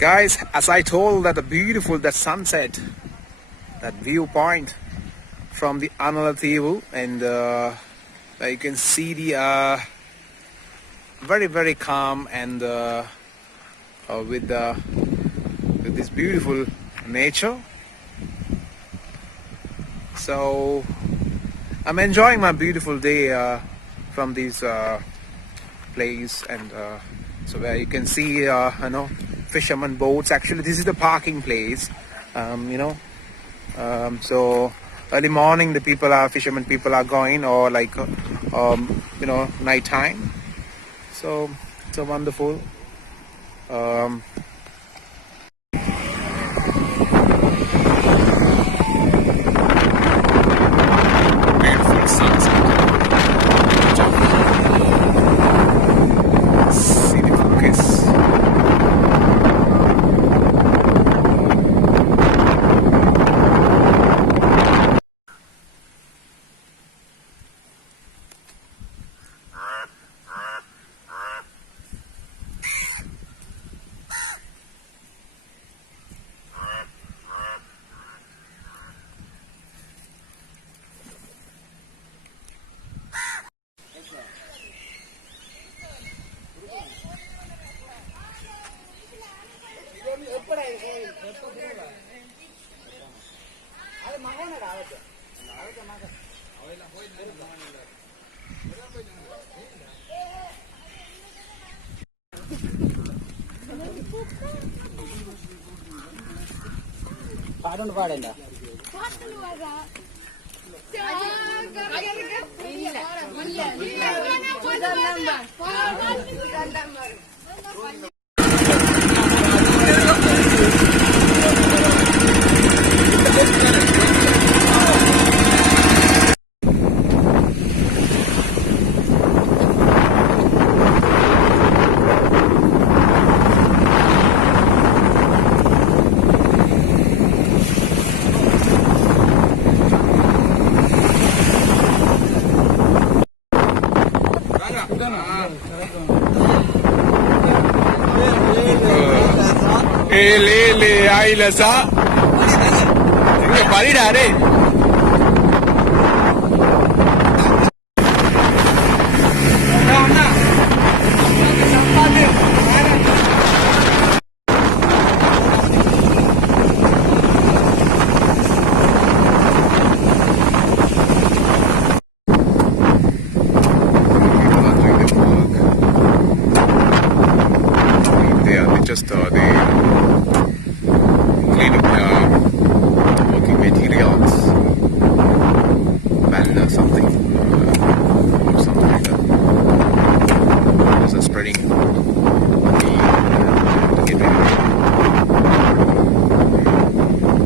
Guys, as I told, that the beautiful, that sunset, that viewpoint from the Analathevu, and you can see the very calm and with this beautiful nature. So I'm enjoying my beautiful day from this place, and so where you can see fisherman boats. Actually, this is the parking place. So early morning, the fishermen people are going, or like night time. So it's a wonderful. Beautiful sunset. See the focus. പാടൊന്നും പാടണ്ട Le ay la sa. Ini balik dah deh. Just the